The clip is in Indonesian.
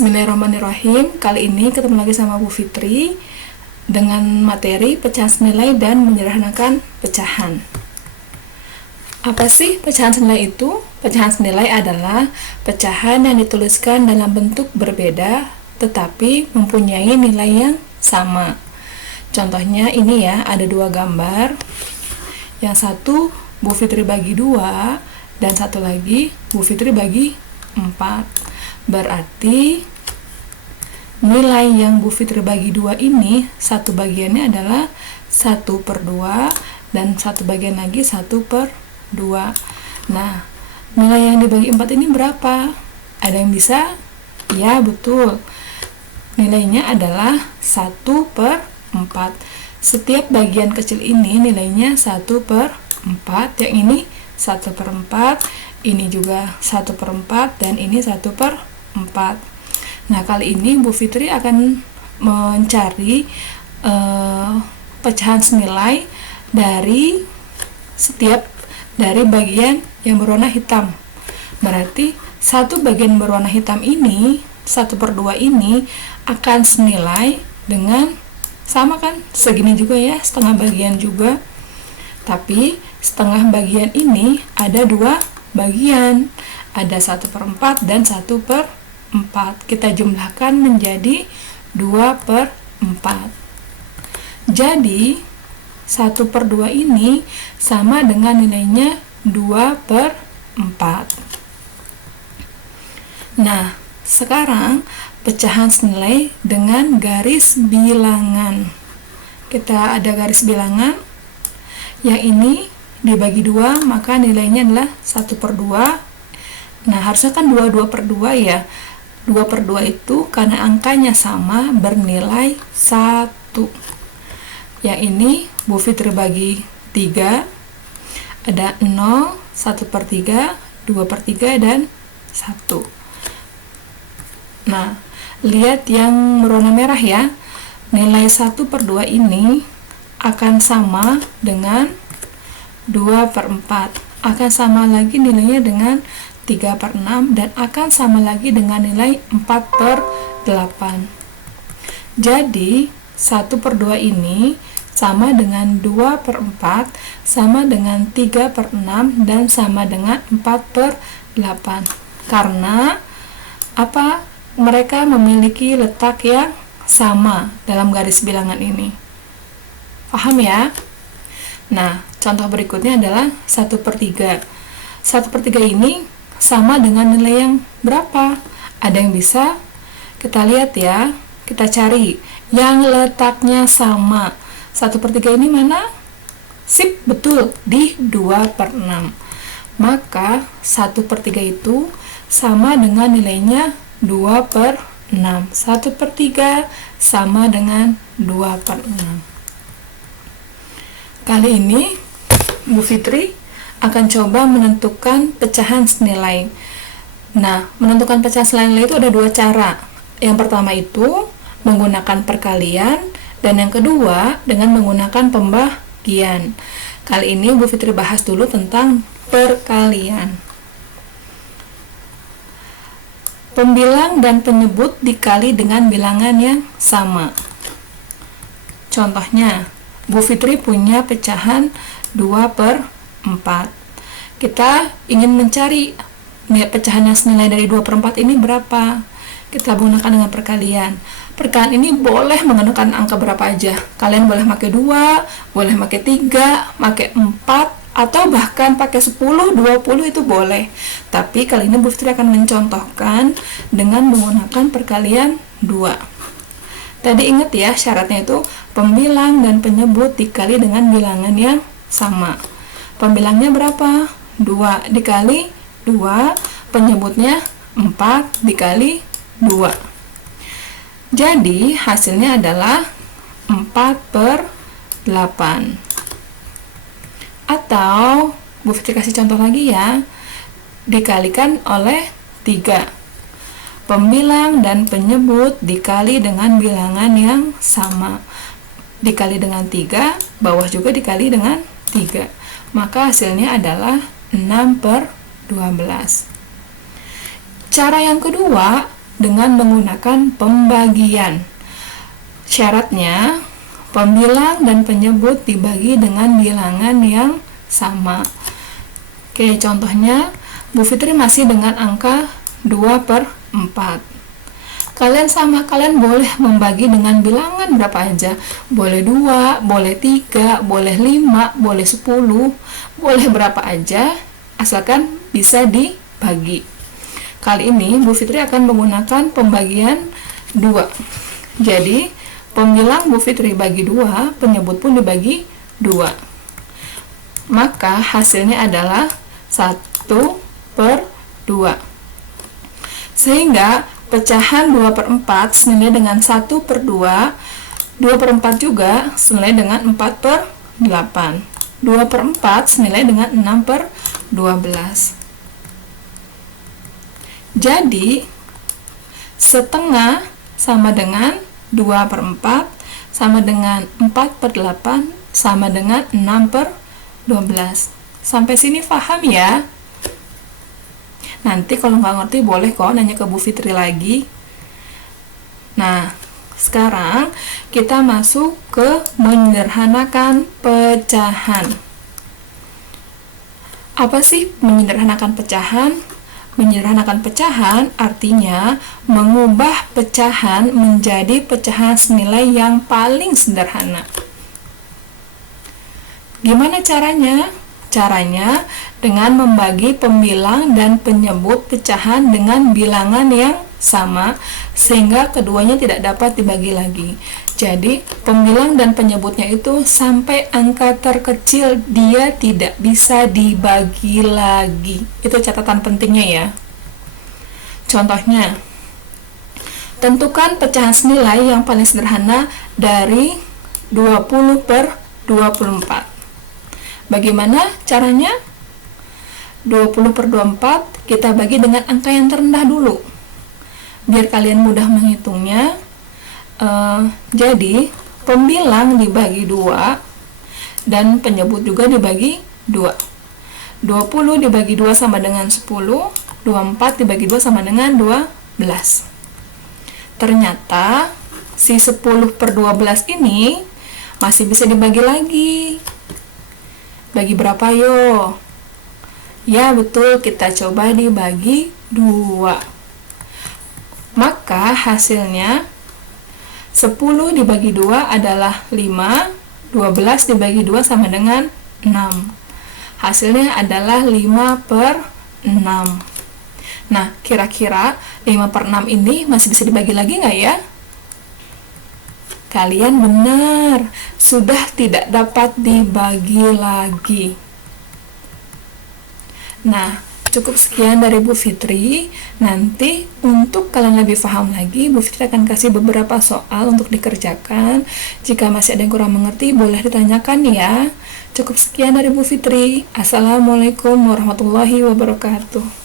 Bismillahirrahmanirrahim. Kali ini ketemu lagi sama Bu Fitri dengan materi pecahan senilai dan menyederhanakan pecahan. Apa sih pecahan senilai itu? Pecahan senilai adalah pecahan yang dituliskan dalam bentuk berbeda tetapi mempunyai nilai yang sama. Contohnya ini ya, ada dua gambar. Yang satu Bu Fitri bagi 2 dan satu lagi Bu Fitri bagi 4. Berarti nilai yang Bu Fitri bagi 2 ini, satu bagiannya adalah 1/2 dan satu bagian lagi 1/2. Nah, nilai yang dibagi 4 ini berapa? Ada yang bisa? Ya, betul. Nilainya adalah 1/4. Setiap bagian kecil ini nilainya 1/4. Yang ini 1/4, ini juga 1/4, dan ini 1/4. Nah, kali ini Bu Fitri akan mencari pecahan senilai dari bagian yang berwarna hitam. Berarti satu bagian berwarna hitam ini, 1/2 ini akan senilai dengan sama kan? Segini juga ya, setengah bagian juga. Tapi setengah bagian ini ada dua bagian, ada 1/4 dan 1/4. Kita jumlahkan menjadi 2/4. Jadi 1/2 ini sama dengan nilainya 2/4. Nah, sekarang pecahan senilai dengan garis bilangan. Kita ada garis bilangan. Yang ini dibagi 2, maka nilainya adalah 1/2. Nah, harusnya kan 2/2 ya. 2/2 itu karena angkanya sama bernilai 1. Yang ini Bu Fitri bagi 3. Ada 0, 1/3, 2/3, dan 1. Nah, lihat yang berwarna merah ya. Nilai 1/2 ini akan sama dengan 2/4. Akan sama lagi nilainya dengan 3/6 dan akan sama lagi dengan nilai 4/8. Jadi 1/2 ini sama dengan 2/4, sama dengan 3/6, dan sama dengan 4/8. Karena apa? Mereka memiliki letak yang sama dalam garis bilangan ini. Paham ya? Nah, contoh berikutnya adalah 1/3. 1/3 ini sama dengan nilai yang berapa? Ada yang bisa? Kita lihat ya, kita cari yang letaknya sama. 1/3 ini mana? Sip, betul, di 2/6. Maka 1/3 itu sama dengan nilainya 2/6. 1/3 sama dengan 2/6. Kali ini Bu Fitri akan coba menentukan pecahan senilai. Nah, menentukan pecahan senilai itu ada dua cara. Yang pertama itu menggunakan perkalian, dan yang kedua dengan menggunakan pembagian. Kali ini Bu Fitri bahas dulu tentang perkalian. Pembilang dan penyebut dikali dengan bilangan yang sama. Contohnya, Bu Fitri punya pecahan 2/4. Kita ingin mencari pecahan yang senilai dari 2/4 ini berapa. Kita gunakan dengan perkalian. Perkalian ini boleh menggunakan angka berapa aja. Kalian boleh pakai 2, boleh pakai 3, pakai 4, atau bahkan pakai 10, 20 itu boleh. Tapi kali ini Bu Fitri akan mencontohkan dengan menggunakan perkalian 2. Tadi ingat ya, syaratnya itu pembilang dan penyebut dikali dengan bilangan yang sama. Pembilangnya berapa? 2 dikali 2, penyebutnya 4 dikali 2. Jadi hasilnya adalah 4/8. Atau Bu Fitri kasih contoh lagi ya, dikalikan oleh 3. Pembilang dan penyebut dikali dengan bilangan yang sama. Dikali dengan 3, bawah juga dikali dengan 3. Maka hasilnya adalah 6/12. Cara yang kedua dengan menggunakan pembagian. Syaratnya, pembilang dan penyebut dibagi dengan bilangan yang sama. Oke, contohnya Bu Fitri masih dengan angka 2/4. Kalian boleh membagi dengan bilangan berapa aja. Boleh 2, boleh 3, boleh 5, boleh 10, boleh berapa aja, asalkan bisa dibagi. Kali ini Bu Fitri akan menggunakan pembagian 2. Jadi, pembilang Bu Fitri bagi 2, penyebut pun dibagi 2. Maka hasilnya adalah 1/2. Sehingga pecahan 2/4 senilai dengan 1/2, 2/4 juga senilai dengan 4/8. 2/4 senilai dengan 6/12. Jadi, setengah sama dengan 2/4 sama dengan 4/8 sama dengan 6/12. Sampai sini paham ya? Nanti kalau nggak ngerti boleh kok nanya ke Bu Fitri lagi. Nah, sekarang kita masuk ke menyederhanakan pecahan. Apa sih menyederhanakan pecahan? Menyederhanakan pecahan artinya mengubah pecahan menjadi pecahan senilai yang paling sederhana. Gimana caranya? Caranya dengan membagi pembilang dan penyebut pecahan dengan bilangan yang sama, sehingga keduanya tidak dapat dibagi lagi. Jadi, pembilang dan penyebutnya itu sampai angka terkecil dia tidak bisa dibagi lagi. Itu catatan pentingnya ya. Contohnya, tentukan pecahan senilai yang paling sederhana dari 20/24. Bagaimana caranya? 20/24 kita bagi dengan angka yang terendah dulu, biar kalian mudah menghitungnya. Jadi, pembilang dibagi 2 dan penyebut juga dibagi 2. 20 dibagi 2 sama dengan 10, 24 dibagi 2 sama dengan 12. Ternyata, si 10/12 ini masih bisa dibagi lagi. Bagi berapa yo? Ya betul, kita coba dibagi 2. Maka hasilnya 10 dibagi 2 adalah 5, 12 dibagi 2 sama dengan 6. Hasilnya adalah 5/6. Nah, kira-kira 5/6 ini masih bisa dibagi lagi nggak ya? Kalian benar, sudah tidak dapat dibagi lagi. Nah, cukup sekian dari Bu Fitri. Nanti untuk kalian lebih paham lagi, Bu Fitri akan kasih beberapa soal untuk dikerjakan. Jika masih ada yang kurang mengerti, boleh ditanyakan ya. Cukup sekian dari Bu Fitri. Assalamualaikum warahmatullahi wabarakatuh.